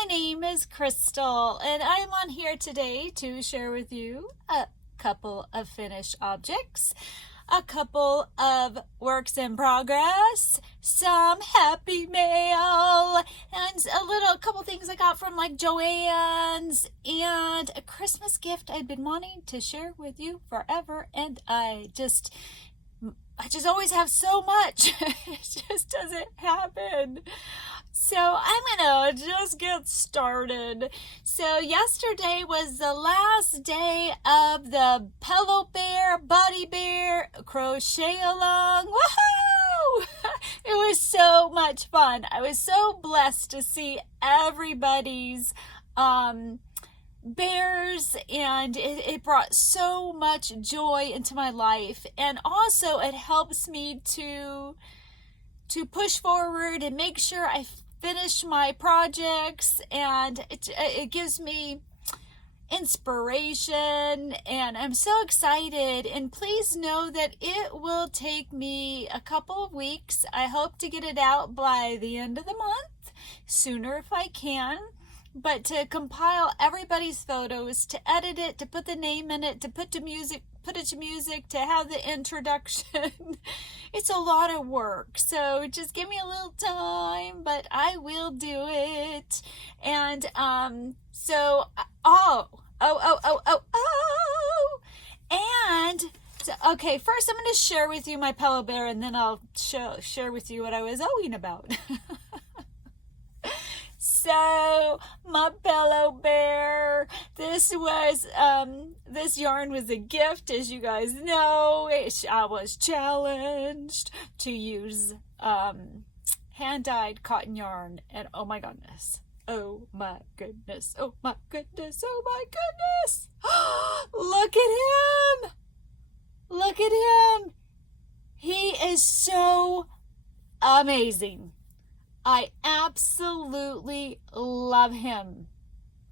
my name is Crystal, and I'm on here today to share with you a couple of finished objects, a couple of works in progress, some happy mail, and a couple things I got from like Joann's, and a Christmas gift I've been wanting to share with you forever, and I just always have so much. It just doesn't happen. So I'm gonna just get started. So yesterday was the last day of the Pillow Bear, Buddy Bear crochet along. Woohoo! It was so much fun. I was so blessed to see everybody's bears, and it brought so much joy into my life, and also it helps me to push forward and make sure I finish my projects, and it gives me inspiration, and I'm so excited. And please know that it will take me a couple of weeks. I hope to get it out by the end of the month, sooner if I can. But to compile everybody's photos, to edit it, to put the name in it, to put it to music, to have the introduction, it's a lot of work. So just give me a little time, but I will do it. And and so, okay, first I'm going to share with you my Pillow Bear, and then I'll share with you what I was owing about. So, my Pillow Bear, this yarn was a gift, as you guys know. I was challenged to use hand-dyed cotton yarn, and oh my goodness, oh my goodness, oh my goodness, oh my goodness. Look at him! Look at him! He is so amazing. I absolutely love him.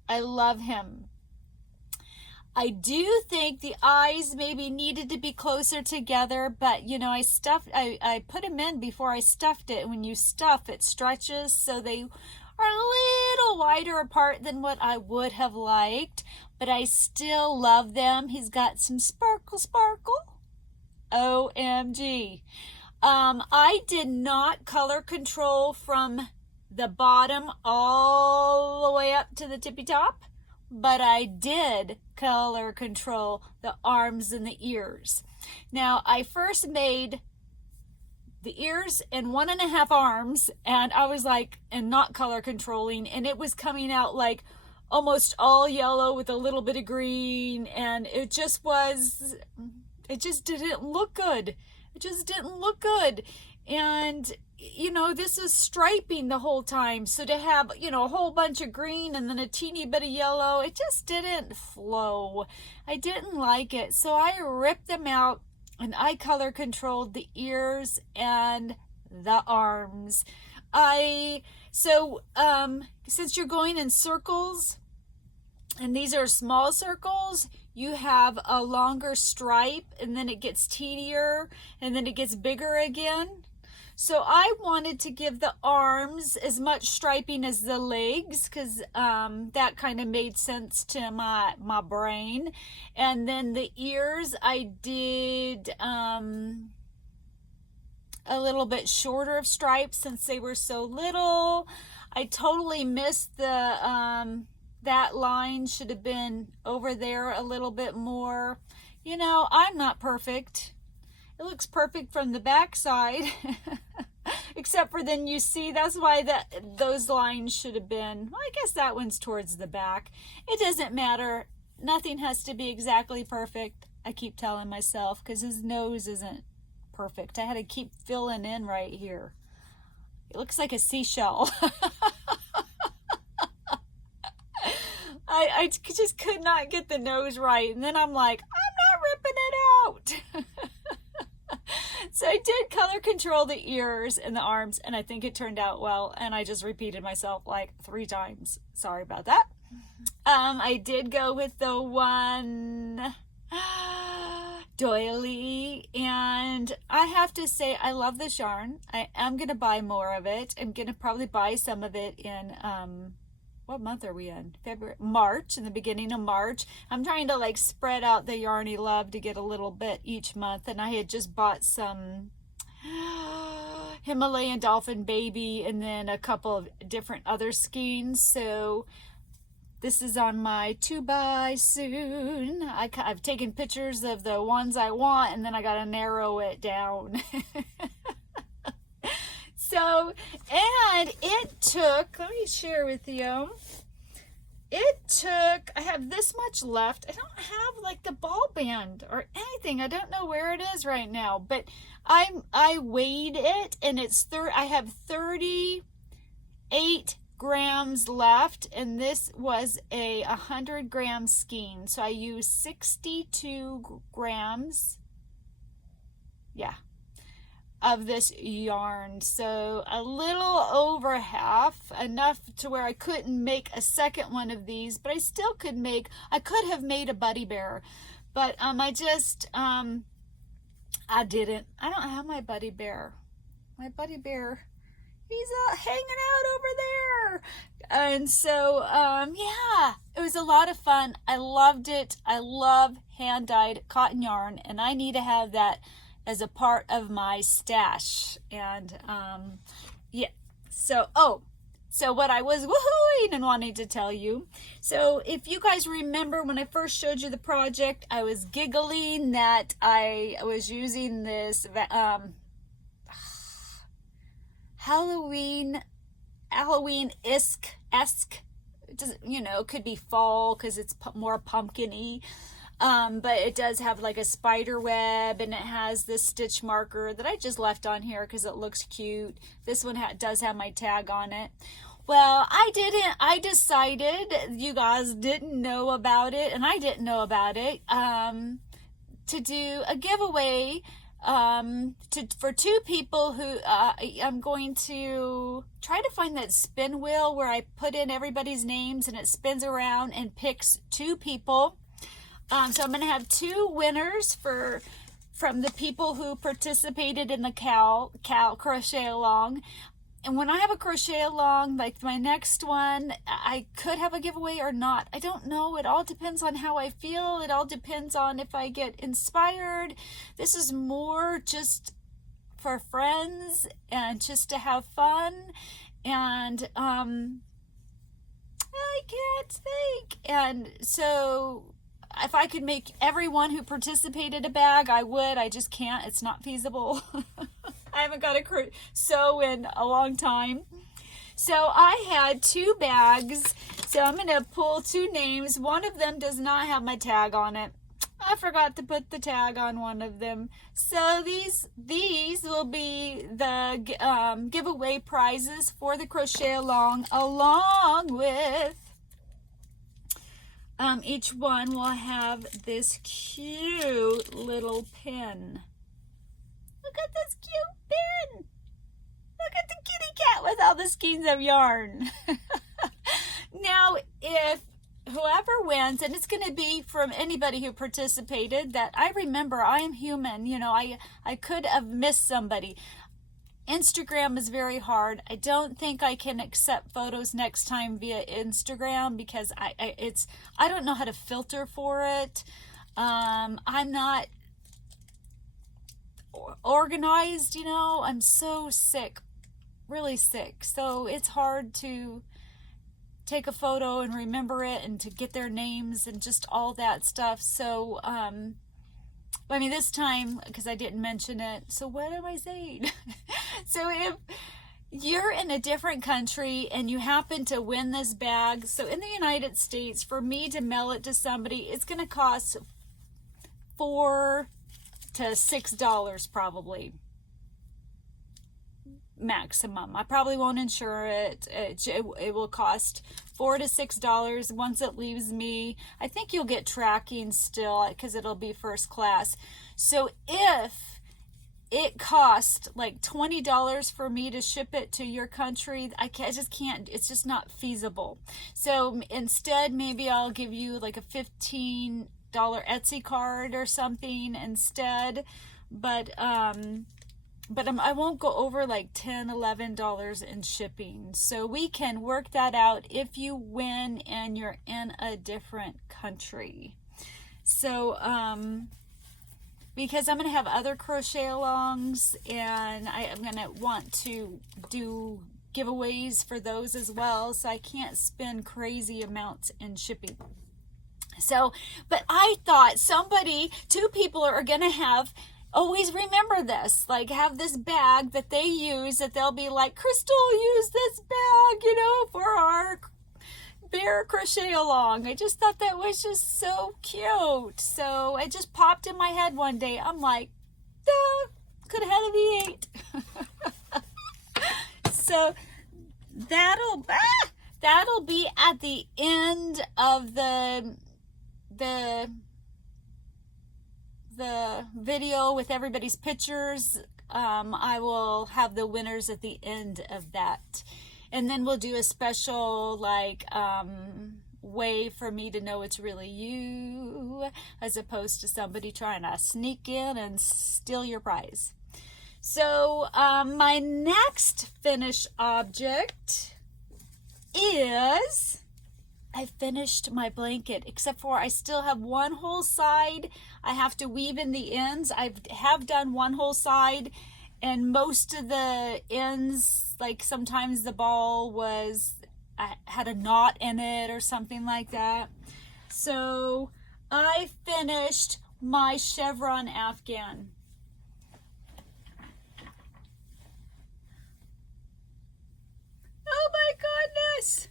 I love him. I do think the eyes maybe needed to be closer together, but you know, I put them in before I stuffed it. When you stuff, it stretches, so they are a little wider apart than what I would have liked, but I still love them. He's got some sparkle. OMG. I did not color control from the bottom all the way up to the tippy top, but I did color control the arms and the ears. Now, I first made the ears and 1.5 arms, and I was like, and not color controlling, and it was coming out like almost all yellow with a little bit of green, and it just didn't look good. It just didn't look good. And, you know, this was striping the whole time. So to have, you know, a whole bunch of green and then a teeny bit of yellow, it just didn't flow. I didn't like it. So I ripped them out and I color controlled the ears and the arms. Since you're going in circles, and these are small circles, you have a longer stripe, and then it gets teenier, and then it gets bigger again. So I wanted to give the arms as much striping as the legs, because that kind of made sense to my brain. And then the ears, I did a little bit shorter of stripes since they were so little. I totally missed the that line should have been over there a little bit more. You know, I'm not perfect. It looks perfect from the back side. Except for then you see, that's why those lines should have been, well, I guess that one's towards the back. It doesn't matter. Nothing has to be exactly perfect, I keep telling myself, because his nose isn't perfect. I had to keep filling in right here. It looks like a seashell. I just could not get the nose right. And then I'm like, I'm not ripping it out. So I did color control the ears and the arms, and I think it turned out well. And I just repeated myself like 3 times. Sorry about that. I did go with the one doily, and I have to say I love this yarn. I am going to buy more of it. I'm going to probably buy some of it in what month are we in? February, March, in the beginning of March. I'm trying to like spread out the yarny love to get a little bit each month. And I had just bought some Himalayan dolphin baby and then a couple of different other skeins. So this is on my to buy soon. I've taken pictures of the ones I want, and then I gotta narrow it down. So, and it took, let me share with you, I have this much left. I don't have like the ball band or anything. I don't know where it is right now, but I weighed it, and I have 38 grams left, and this was a 100-gram skein. So I used 62 grams. Yeah. Of this yarn, so a little over half, enough to where I couldn't make a second one of these, but I could have made a buddy bear, but I didn't. I don't have my buddy bear. He's hanging out over there. And so yeah, it was a lot of fun. I loved it. I love hand-dyed cotton yarn, and I need to have that as a part of my stash. And yeah, so what I was woohooing and wanting to tell you, so if you guys remember when I first showed you the project, I was giggling that I was using this Halloween-esque, could be fall because it's more pumpkin-y. But it does have like a spider web, and it has this stitch marker that I just left on here because it looks cute. This one does have my tag on it. Well, I decided you guys didn't know about it, and I didn't know about it, to do a giveaway for 2 people who I'm going to try to find that spin wheel where I put in everybody's names and it spins around and picks 2 people. So I'm going to have 2 winners from the people who participated in the Cal crochet along. And when I have a crochet along, like my next one, I could have a giveaway or not. I don't know. It all depends on how I feel. It all depends on if I get inspired. This is more just for friends and just to have fun. And I can't think. And so if I could make everyone who participated a bag, I would. I just can't. It's not feasible. I haven't got a sew in a long time. So I had 2 bags. So I'm going to pull 2 names. One of them does not have my tag on it. I forgot to put the tag on one of them. So these will be the giveaway prizes for the crochet along with each one will have this cute little pin. Look at this cute pin. Look at the kitty cat with all the skeins of yarn. Now, if whoever wins, and it's going to be from anybody who participated, that I remember, I am human. I could have missed somebody. Instagram is very hard. I don't think I can accept photos next time via Instagram because I don't know how to filter for it. I'm not organized, I'm so sick, really sick. So it's hard to take a photo and remember it and to get their names and just all that stuff. So, this time, because I didn't mention it, so what am I saying? So if you're in a different country and you happen to win this bag, so in the United States, for me to mail it to somebody, it's going to cost $4 to $6 probably. Maximum. I probably won't insure it. It will cost $4 to $6 once it leaves me. I think you'll get tracking still because it'll be first class. So if it costs like $20 for me to ship it to your country, I just can't. It's just not feasible. So instead, maybe I'll give you like a $15 Etsy card or something instead. But but I won't go over like $10-11 in shipping. So we can work that out if you win and you're in a different country. So, because I'm going to have other crochet alongs, and I'm going to want to do giveaways for those as well, so I can't spend crazy amounts in shipping. So, but I thought two people are going to have, always remember this, like have this bag that they use, that they'll be like, Crystal, use this bag, for our bear crochet along. I just thought that was just so cute. So it just popped in my head one day. I'm like, could have had a V8. So that'll be at the end of the video with everybody's pictures. I will have the winners at the end of that, and then we'll do a special way for me to know it's really you, as opposed to somebody trying to sneak in and steal your prize. So my next finished object is, I finished my blanket, except for I still have one whole side. I have to weave in the ends. I have done one whole side, and most of the ends, like sometimes the ball had a knot in it or something like that. So I finished my Chevron afghan. Oh my goodness!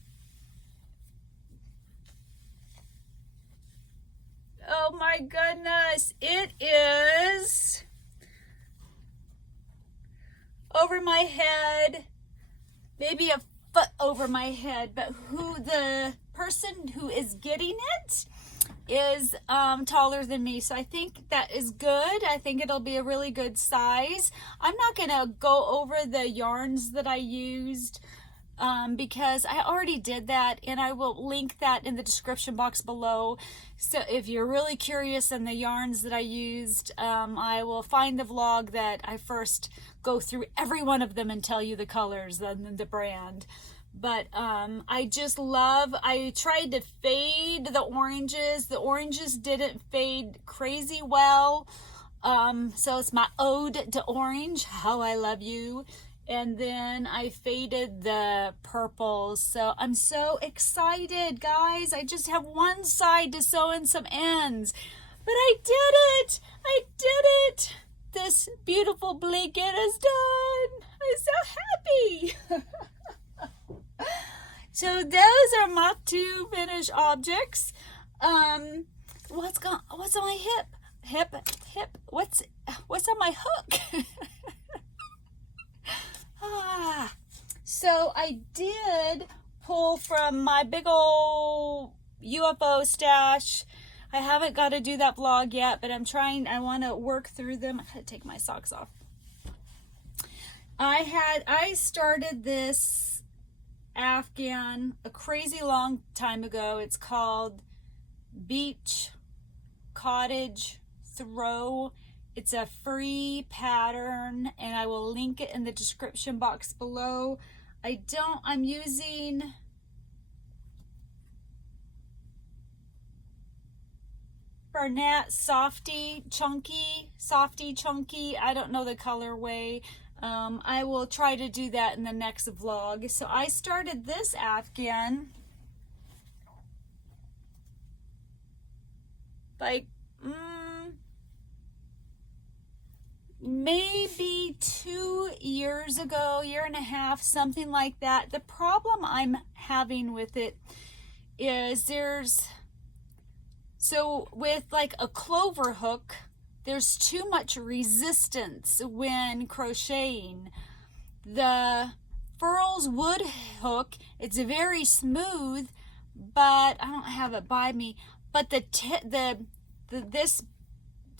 Oh my goodness, it is over my head, maybe a foot over my head, but the person who is getting it is taller than me, so I think that is good. I think it'll be a really good size. I'm not gonna go over the yarns that I used, because I already did that, and I will link that in the description box below. So if you're really curious on the yarns that I used, I will find the vlog that I first go through every one of them and tell you the colors and the brand. But I tried to fade the oranges. The oranges didn't fade crazy well. So it's my ode to orange, how I love you. And then I faded the purples. So I'm so excited, guys. I just have one side to sew in some ends. But I did it! I did it! This beautiful blanket is done! I'm so happy! So those are my two finished objects. What's on my hip? What's on my hook? So I did pull from my big old UFO stash. I haven't got to do that vlog yet, but I want to work through them. I had to take my socks off. I started this afghan a crazy long time ago. It's called Beach Cottage Throw. It's a free pattern, and I will link it in the description box below. I'm using Bernat Softy Chunky. I don't know the colorway. I will try to do that in the next vlog. So I started this afghan like maybe 2 years ago, year and a half, something like that. The problem I'm having with it is with like a clover hook, there's too much resistance when crocheting. The Furls wood hook, it's very smooth, but I don't have it by me. But this,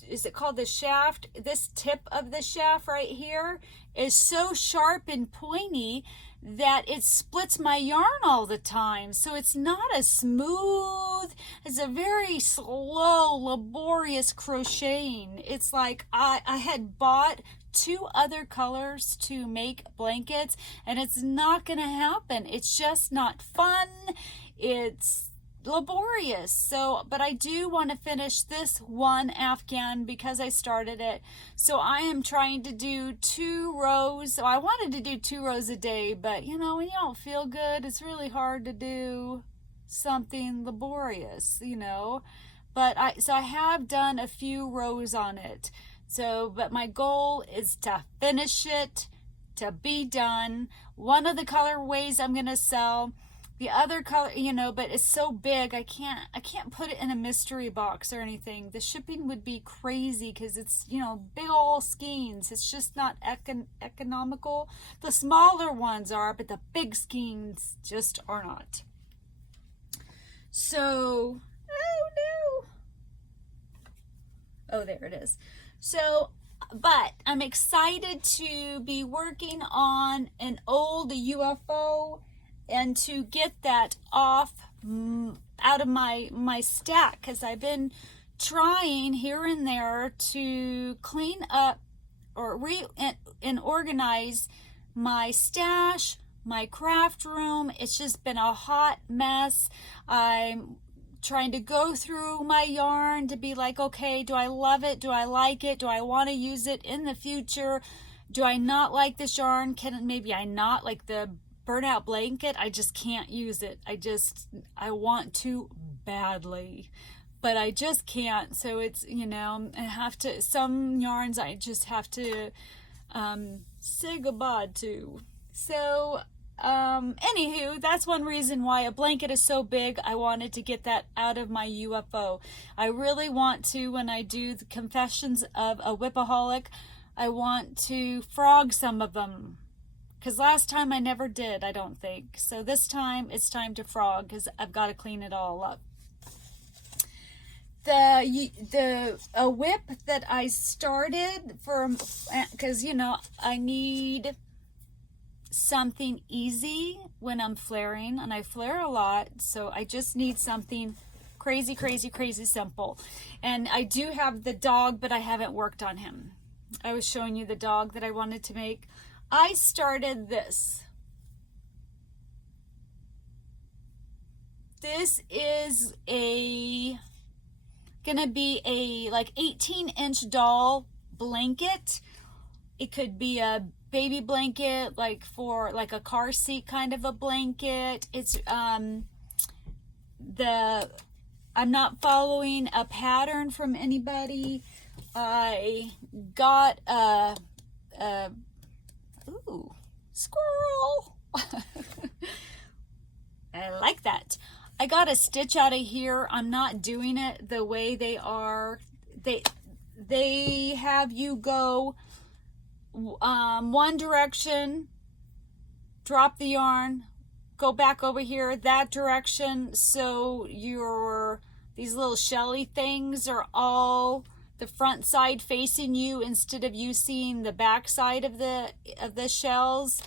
is it called the shaft? This tip of the shaft right here is so sharp and pointy that it splits my yarn all the time. So it's not as smooth. It's a very slow, laborious crocheting. It's like I had bought 2 other colors to make blankets, and it's not going to happen. It's just not fun. It's laborious. So, but I do want to finish this one afghan because I started it. So I am trying to do 2 rows. So I wanted to do 2 rows a day, but you know, when you don't feel good, it's really hard to do something laborious, you know. But I have done a few rows on it. So, but my goal is to finish it, to be done. One of the colorways I'm going to sell. The other color, you know, but it's so big, I can't put it in a mystery box or anything. The shipping would be crazy because it's, you know, big old skeins. It's just not economical. The smaller ones are, but the big skeins just are not. So, oh no. Oh, there it is. So, but I'm excited to be working on an old UFO and to get that off out of my stack, because I've been trying here and there to clean up or and organize my stash, my craft room. It's just been a hot mess. I'm trying to go through my yarn to be like, okay, do I love it? Do I like it? Do I want to use it in the future? Do I not like this yarn? Maybe I not like the burnout blanket. I just can't use it. I want to badly, but I just can't. So it's, you know, I have to, some yarns I just have to say goodbye to. So anywho, that's one reason why a blanket is so big. I wanted to get that out of my UFO. I really want to, when I do the Confessions of a Whipaholic, I want to frog some of them. Because last time I never did, I don't think. So this time it's time to frog because I've got to clean it all up. A whip that I started for, because, you know, I need something easy when I'm flaring, and I flare a lot. So I just need something crazy, crazy, crazy simple. And I do have the dog, but I haven't worked on him. I was showing you the dog that I wanted to make. I started this. This is gonna be a like 18-inch doll blanket. It could be a baby blanket, like for like a car seat kind of a blanket. It's I'm not following a pattern from anybody. I got ooh, squirrel. I like that. I got a stitch out of here. I'm not doing it the way they are. They have you go one direction, drop the yarn, go back over here that direction. So these little shelly things are all the front side facing you instead of you seeing the back side of the shells.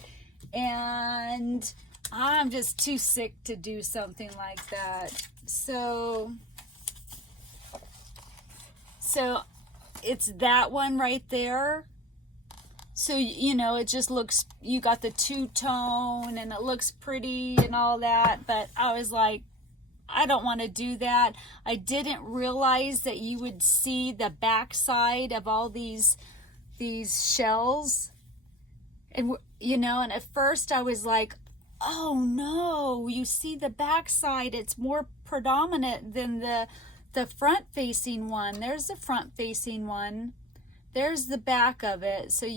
And I'm just too sick to do something like that. So it's that one right there. So, you know, it just looks, you got the two-tone and it looks pretty and all that, but I was like, I don't want to do that. I didn't realize that you would see the back side of all these shells. And, you know, and at first I was like, oh no, you see the back side. It's more predominant than the front facing one. There's the front facing one. There's the back of it. So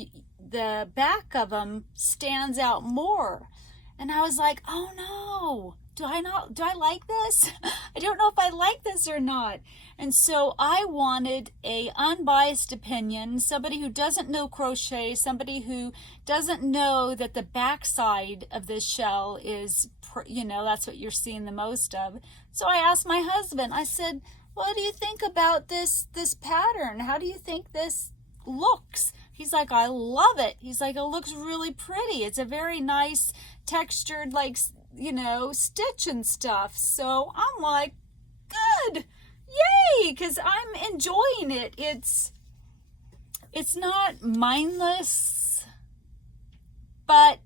the back of them stands out more. And I was like, oh no. Do I like this? I don't know if I like this or not. And so I wanted a unbiased opinion, somebody who doesn't know crochet, somebody who doesn't know that the back side of this shell is, you know, that's what you're seeing the most of. So I asked my husband, I said, what do you think about this pattern? How do you think this looks? He's like, I love it. He's like, it looks really pretty. It's a very nice textured, like, you know, stitch and stuff. So I'm like, good, yay, because I'm enjoying it. it's not mindless, but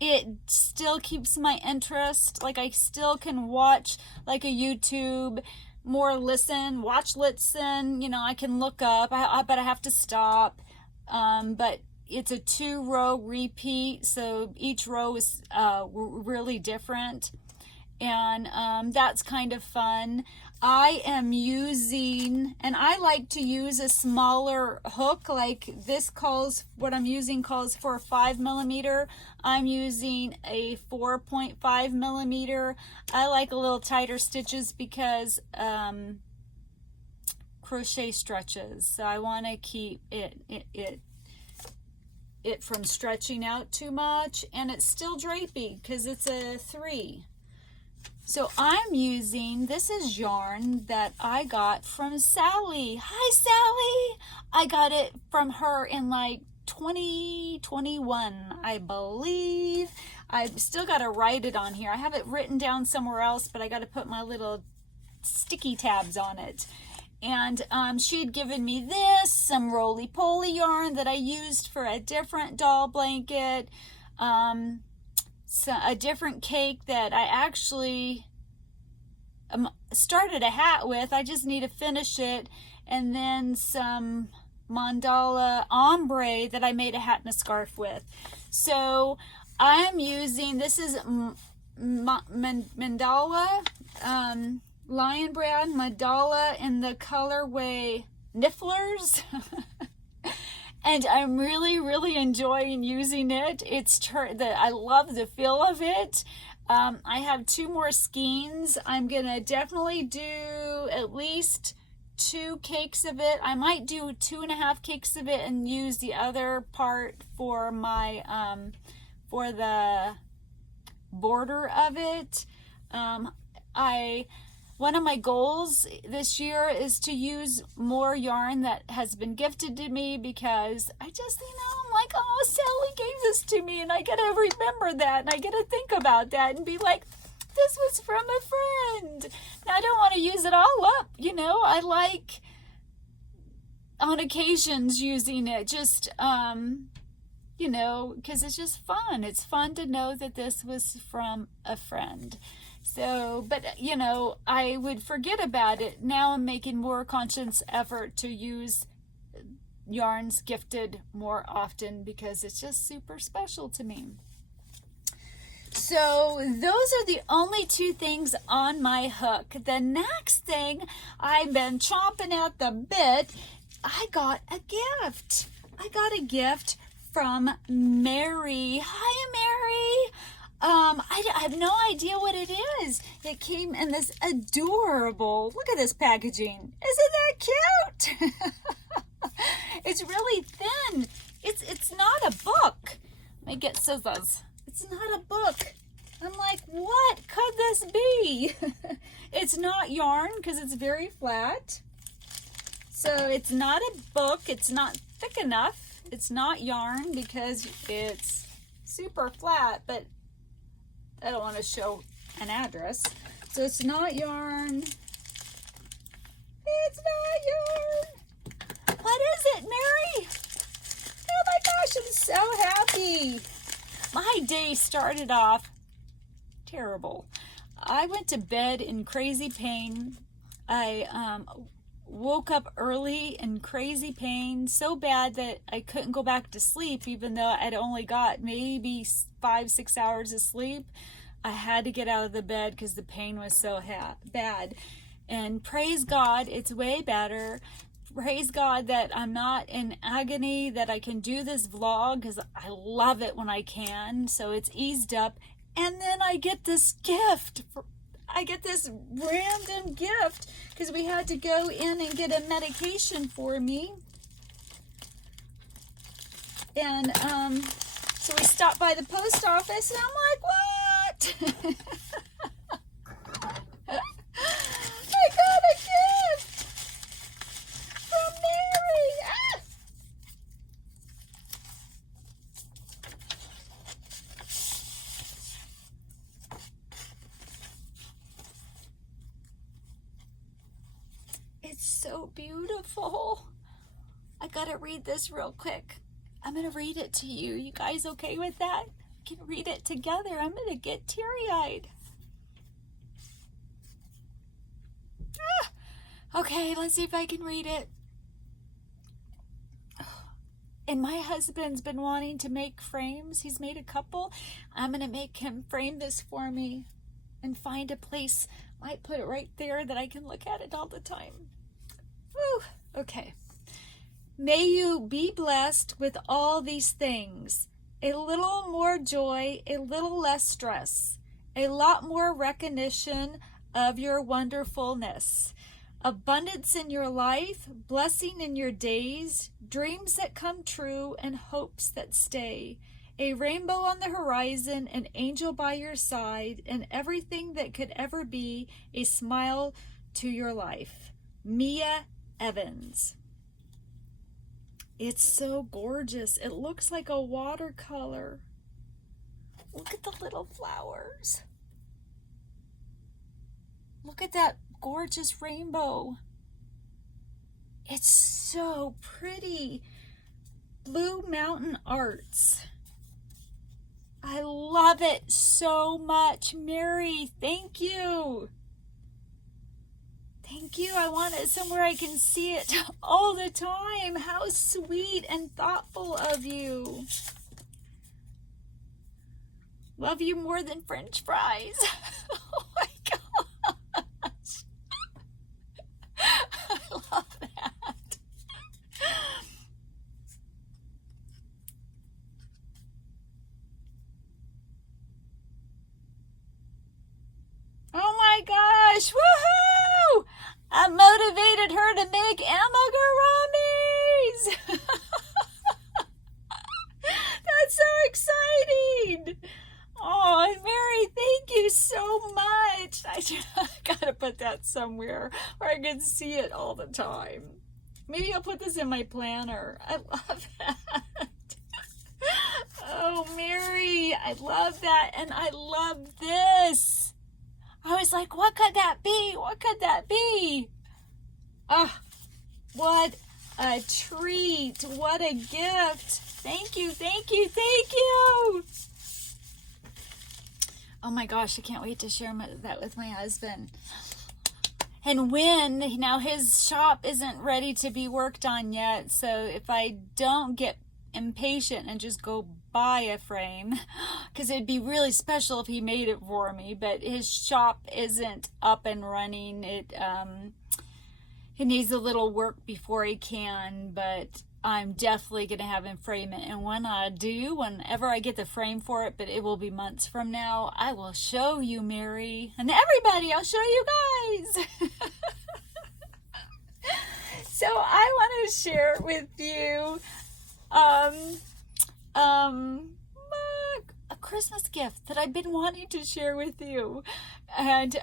it still keeps my interest. Like I still can watch like a YouTube, more watch, listen, I can look up, but I have to stop. But it's a 2-row repeat, so each row is really different, and that's kind of fun. I am using, and I like to use a smaller hook, like what I'm using calls for a 5mm. I'm using a 4.5 millimeter. I like a little tighter stitches because crochet stretches, so I want to keep it from stretching out too much, and it's still drapey because it's a 3. So I'm using, this is yarn that I got from Sally. Hi, Sally. I got it from her in like 2021, I believe. I've still got to write it on here. I have it written down somewhere else, but I got to put my little sticky tabs on it. And she'd given me this, some roly-poly yarn that I used for a different doll blanket. A different cake that I actually started a hat with. I just need to finish it. And then some mandala ombre that I made a hat and a scarf with. So I'm using, this is mandala, lion brand mandala in the colorway Nifflers. And I'm really, really enjoying using it. I love the feel of it. I have 2 more skeins. I'm gonna definitely do at least 2 cakes of it. I might do 2.5 cakes of it and use the other part for my for the border of it. One of my goals this year is to use more yarn that has been gifted to me, because I just, I'm like, oh, Sally gave this to me, and I gotta remember that, and I gotta think about that and be like, this was from a friend. Now, I don't want to use it all up, I like on occasions using it, just, because it's just fun. It's fun to know that this was from a friend. So, but I would forget about it. Now I'm making more conscious effort to use yarns gifted more often, because it's just super special to me. So those are the only 2 things on my hook. The next thing, I've been chomping at the bit. I got a gift. I got a gift from Mary. Hi, Mary. I have no idea what it is. It came in this adorable, look at this packaging. Isn't that cute? It's really thin. It's not a book. Let me get scissors. It's not a book. I'm like, what could this be? It's not yarn because it's very flat. So it's not a book. It's not thick enough. It's not yarn because it's super flat, but I don't want to show an address. So it's not yarn. It's not yarn. What is it, Mary? Oh my gosh, I'm so happy. My day started off terrible. I went to bed in crazy pain. I woke up early in crazy pain, so bad that I couldn't go back to sleep, even though I'd only got maybe 5-6 hours of sleep. I had to get out of the bed because the pain was so bad. And praise God, it's way better. Praise God that I'm not in agony, that I can do this vlog, because I love it when I can. So it's eased up. And then I get this gift. I get this random gift because we had to go in and get a medication for me. And so we stopped by the post office, and I'm like, what? I got a gift from Mary. Ah! It's so beautiful. I I've got to read this real quick. I'm going to read it to you. You guys okay with that? We can read it together. I'm going to get teary-eyed. Okay, let's see if I can read it. And my husband's been wanting to make frames. He's made a couple. I'm going to make him frame this for me and find a place. Might put it right there that I can look at it all the time. Woo! Okay. May you be blessed with all these things. A little more joy, a little less stress, a lot more recognition of your wonderfulness. Abundance in your life, blessing in your days, dreams that come true and hopes that stay. A rainbow on the horizon, an angel by your side, and everything that could ever be a smile to your life. Mia Evans. It's so gorgeous. It looks like a watercolor. Look at the little flowers. Look at that gorgeous rainbow. It's so pretty. Blue Mountain Arts. I love it so much. Mary, thank you. Thank you. I want it somewhere I can see it all the time. How sweet and thoughtful of you. Love you more than French fries. Oh my gosh. I love that. Oh my gosh. Woohoo! I motivated her to make amigurumis. That's so exciting. Oh, Mary, thank you so much. I gotta put that somewhere where I can see it all the time. Maybe I'll put this in my planner. I love that. Oh, Mary, I love that. And I love this. I was like, what could that be? What could that be? Oh, what a treat. What a gift. Thank you, thank you, thank you. Oh my gosh, I can't wait to share that with my husband. And now his shop isn't ready to be worked on yet, so if I don't get impatient and just go buy a frame, because it'd be really special if he made it for me, but his shop isn't up and running. It needs a little work before he can, but I'm definitely going to have him frame it. And when I do, whenever I get the frame for it, but it will be months from now, I will show you, Mary. And everybody, I'll show you guys. So I want to share with you a Christmas gift that I've been wanting to share with you. And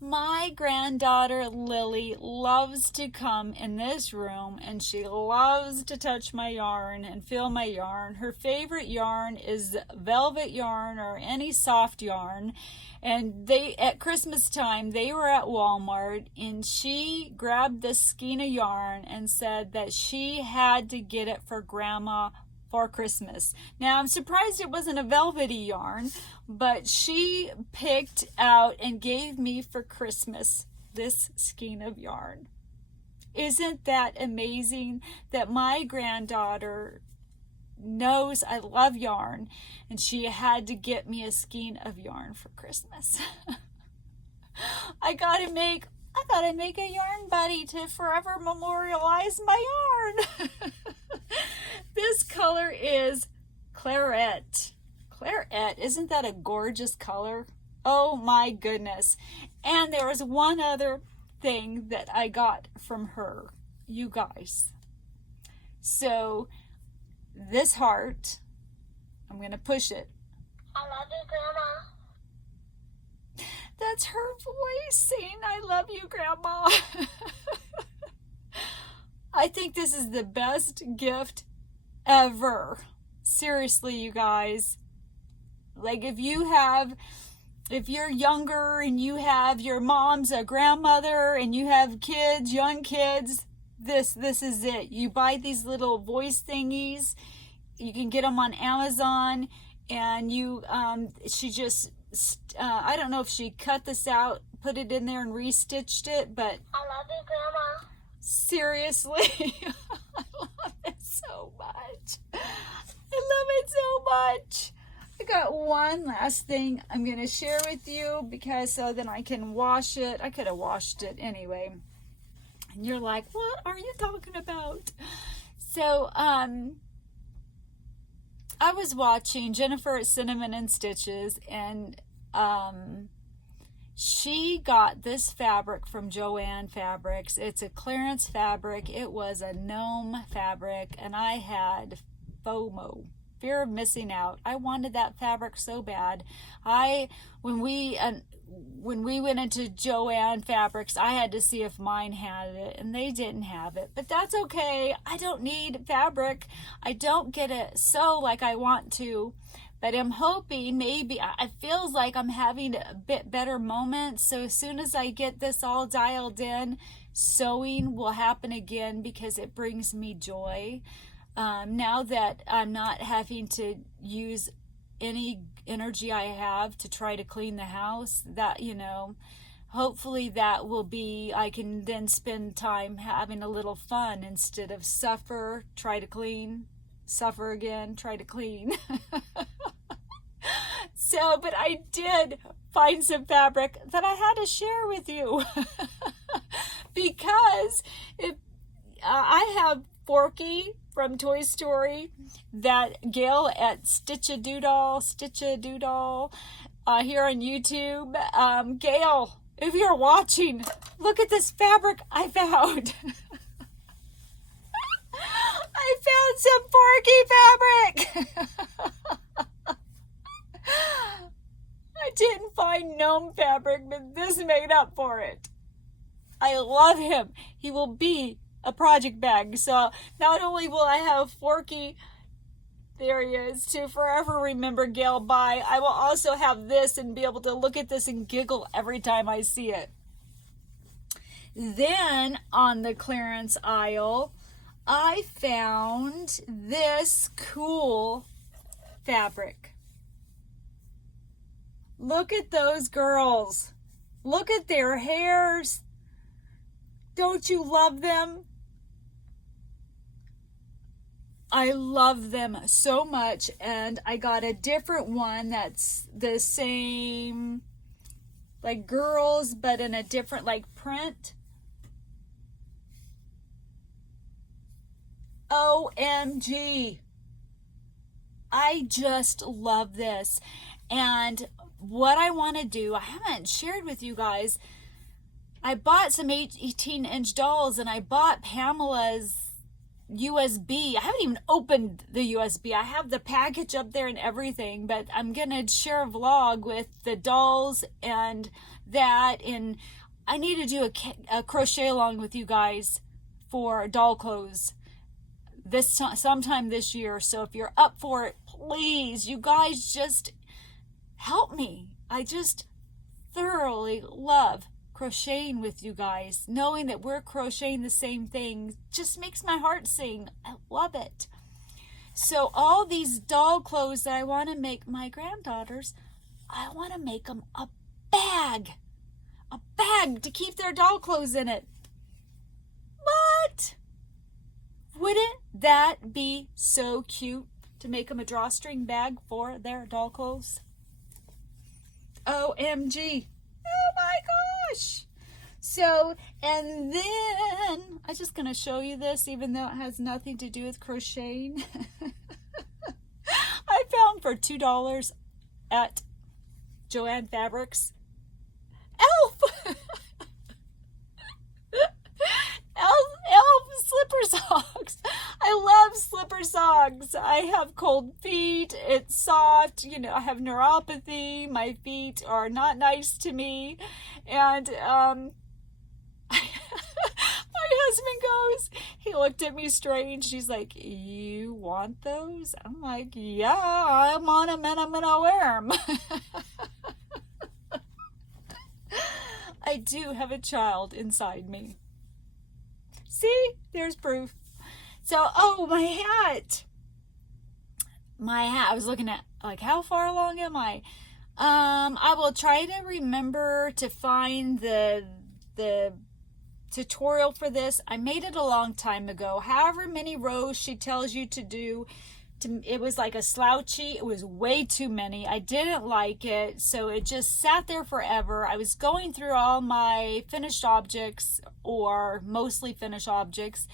my granddaughter Lily loves to come in this room, and she loves to touch my yarn and feel my yarn. Her favorite yarn is velvet yarn or any soft yarn. And at Christmas time, they were at Walmart, and she grabbed this skein of yarn and said that she had to get it for Grandma for Christmas. Now, I'm surprised it wasn't a velvety yarn, but she picked out and gave me for Christmas this skein of yarn. Isn't that amazing that my granddaughter knows I love yarn, and she had to get me a skein of yarn for Christmas? I gotta make a yarn buddy to forever memorialize my yarn. This color is Claret. Claret, isn't that a gorgeous color? Oh my goodness. And there was one other thing that I got from her, you guys. So this heart, I'm going to push it. I love you, Grandma. That's her voice saying, I love you, Grandma. I think this is the best gift ever. Seriously, you guys. Like, if you're younger and you have your mom's a grandmother and you have kids, young kids, this is it. You buy these little voice thingies. You can get them on Amazon, and she just, I don't know if she cut this out, put it in there and restitched it, but I love you, Grandma. seriously, I love it so much. I love it so much. I got one last thing I'm going to share with you, because so then I can wash it. I could have washed it anyway. And you're like, what are you talking about? So, I was watching Jennifer at Cinnamon and Stitches, and she got this fabric from Joann Fabrics. It's a clearance fabric. It was a gnome fabric, and I had FOMO, fear of missing out. I wanted that fabric so bad. When we went into Joann Fabrics, I had to see if mine had it, and they didn't have it. But that's okay. I don't need fabric. I don't get it sew like I want to. But I'm hoping maybe, it feels like I'm having a bit better moments. So as soon as I get this all dialed in, sewing will happen again, because it brings me joy. Now that I'm not having to use any energy I have to try to clean the house, that, hopefully that will be, I can then spend time having a little fun instead of suffer, try to clean, suffer again, try to clean. So, but I did find some fabric that I had to share with you because I have Forky from Toy Story, that Gail at Stitch-a-Doodle here on YouTube. Gail, if you're watching, look at this fabric I found. I found some Forky fabric. I didn't find gnome fabric, but this made up for it. I love him. He will be a project bag. So not only will I have Forky, there he is, to forever remember Gail by, I will also have this and be able to look at this and giggle every time I see it. Then on the clearance aisle, I found this cool fabric. Look at those girls. Look at their hairs. Don't you love them? I love them so much, and I got a different one that's the same, like girls, but in a different like print. OMG. I just love this. And what I want to do, I haven't shared with you guys, I bought some 18-inch dolls, and I bought Pamela's USB. I haven't even opened the USB. I have the package up there and everything, but I'm going to share a vlog with the dolls and that, and I need to do a crochet along with you guys for doll clothes sometime this year. So if you're up for it, please, you guys just help me. I just thoroughly love crocheting with you guys. Knowing that we're crocheting the same thing just makes my heart sing. I love it. So all these doll clothes that I want to make my granddaughters, I want to make them a bag to keep their doll clothes in it. But wouldn't that be so cute to make them a drawstring bag for their doll clothes? OMG. Oh my gosh. So, and then I'm just going to show you this, even though it has nothing to do with crocheting. I found for $2 at Joann Fabrics, elf slipper socks. I love slipper socks. I have cold feet. It's soft. I have neuropathy. My feet are not nice to me. And my husband goes, he looked at me strange. He's like, you want those? I'm like, yeah, I'm on them and I'm going to wear them. I do have a child inside me. See, there's proof. So, oh, my hat. I was looking at, like, how far along am I? I will try to remember to find the tutorial for this. I made it a long time ago. However many rows she tells you to do, it was like a slouchy. It was way too many. I didn't like it, so it just sat there forever. I was going through all my finished objects, or mostly finished objects,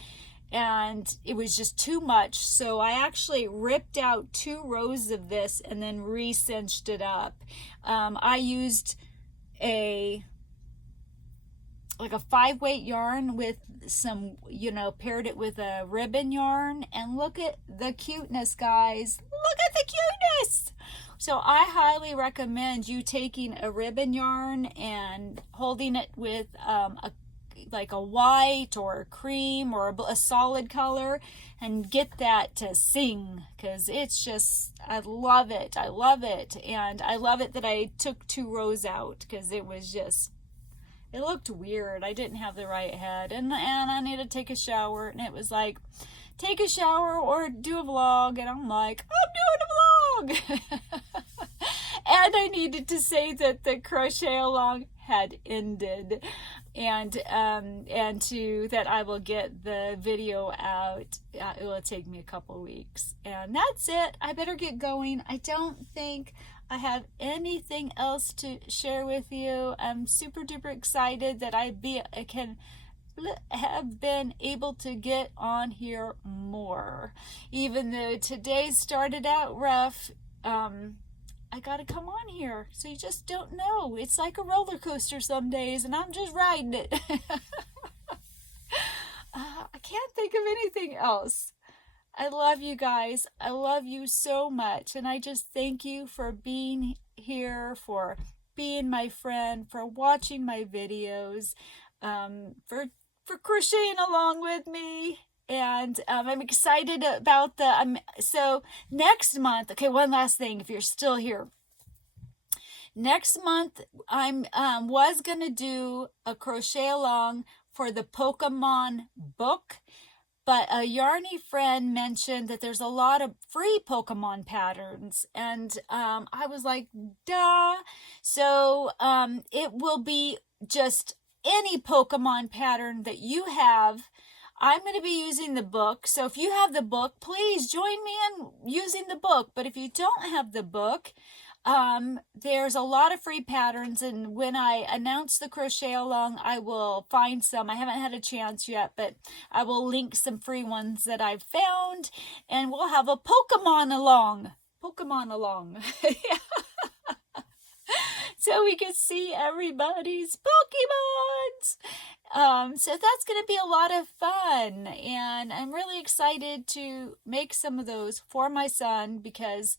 and it was just too much. So I actually ripped out 2 rows of this and then re-cinched it up. I used like a 5-weight yarn with some, paired it with a ribbon yarn, and look at the cuteness, guys. Look at the cuteness. So I highly recommend you taking a ribbon yarn and holding it with like a white or a cream or a solid color, and get that to sing, because it's just, I love it. I love it. And I love it that I took 2 rows out, because it was just, it looked weird. I didn't have the right head, and I needed to take a shower, and it was like, take a shower or do a vlog, and I'm like, I'm doing a vlog. And I needed to say that the crochet along had ended, and to that I will get the video out. It will take me a couple weeks, and that's it. I better get going. I don't think I have anything else to share with you. I'm super duper excited that I have been able to get on here more, even though today started out rough. I gotta come on here, so you just don't know. It's like a roller coaster some days, and I'm just riding it. I can't think of anything else. I love you guys. I love you so much, and I just thank you for being here, for being my friend, for watching my videos, for crocheting along with me. And I'm excited about so next month. Okay, one last thing, if you're still here. Next month, I'm was gonna do a crochet along for the Pokemon book, but a yarny friend mentioned that there's a lot of free Pokemon patterns, and I was like, duh. So it will be just any Pokemon pattern that you have. I'm going to be using the book, so if you have the book, please join me in using the book. But if you don't have the book, there's a lot of free patterns, and when I announce the crochet along, I will find some. I haven't had a chance yet, but I will link some free ones that I've found, and we'll have a Pokemon along. So we can see everybody's Pokemons. So that's going to be a lot of fun, and I'm really excited to make some of those for my son, because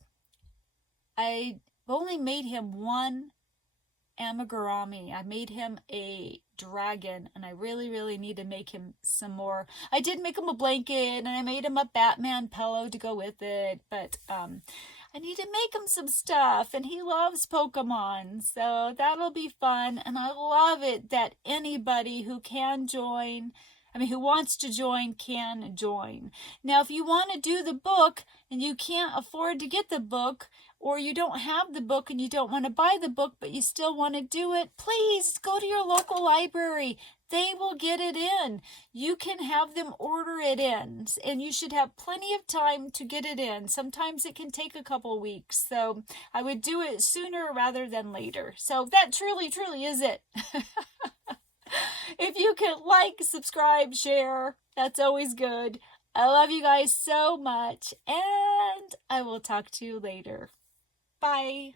I only made him 1 amigurumi. I made him a dragon, and I really, really need to make him some more. I did make him a blanket, and I made him a Batman pillow to go with it, but I need to make him some stuff, and he loves Pokemon, so that'll be fun. And I love it that anybody who can join, who wants to join, can join. Now, if you want to do the book and you can't afford to get the book, or you don't have the book and you don't want to buy the book, but you still want to do it, please go to your local library. They will get it in. You can have them order it in, and you should have plenty of time to get it in. Sometimes it can take a couple weeks, so I would do it sooner rather than later. So that truly, truly is it. If you can like, subscribe, share, that's always good. I love you guys so much, and I will talk to you later. Bye.